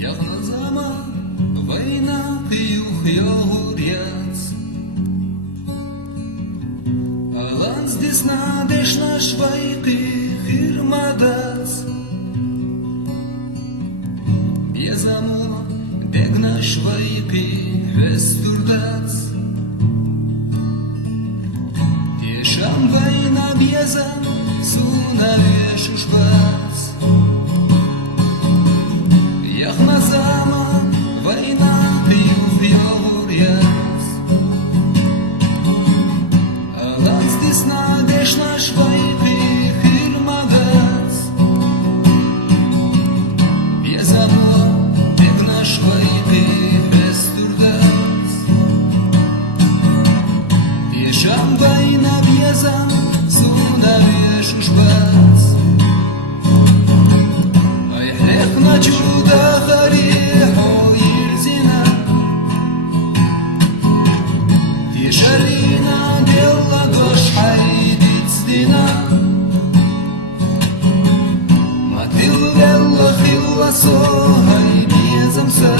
Як на замах війна п'юх його ряц. Алан здесь надеш наш вайких ирмадац. Без амур бег наш вайких вестурдац. Ешам война безам сунавеш ушбац. Як на замах война п'юх його ряц. Алан здесь надеш наш вайких ирмадац. Без амур бег наш вайких вестурдац. Ешам война безам сунавеш ушбац. Ай хлех на чудо хорехо ельзина. Фишарина делла дош хайдит стена. Матил велла хилла сохай безамса.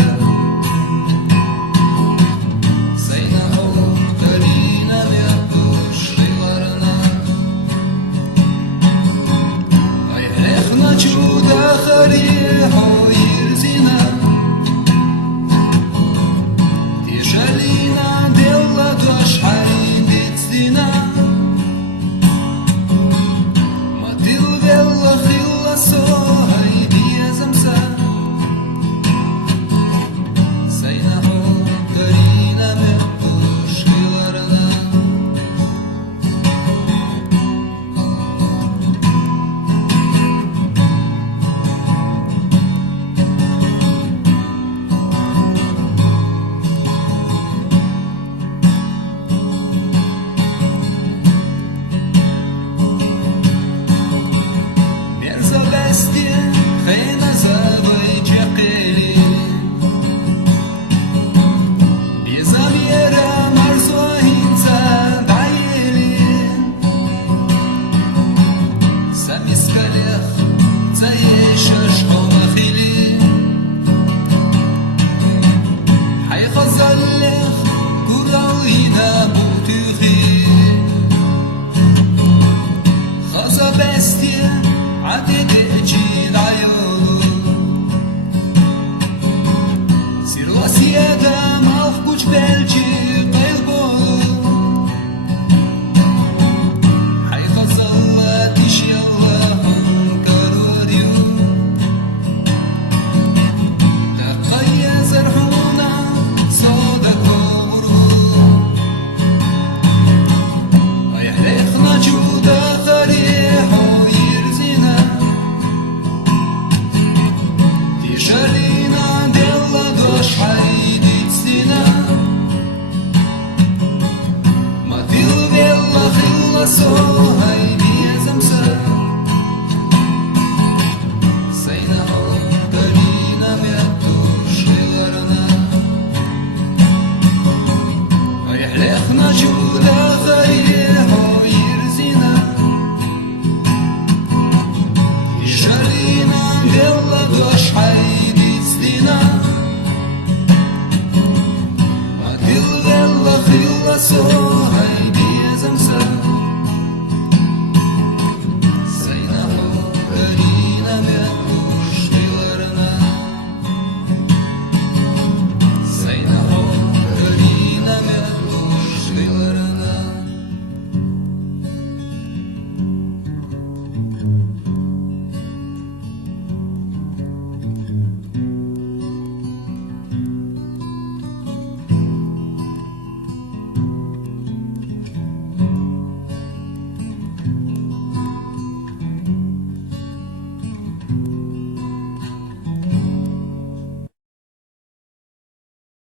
Сайна хол карина вятуш хиларна. Ай хлех на чудо хорехо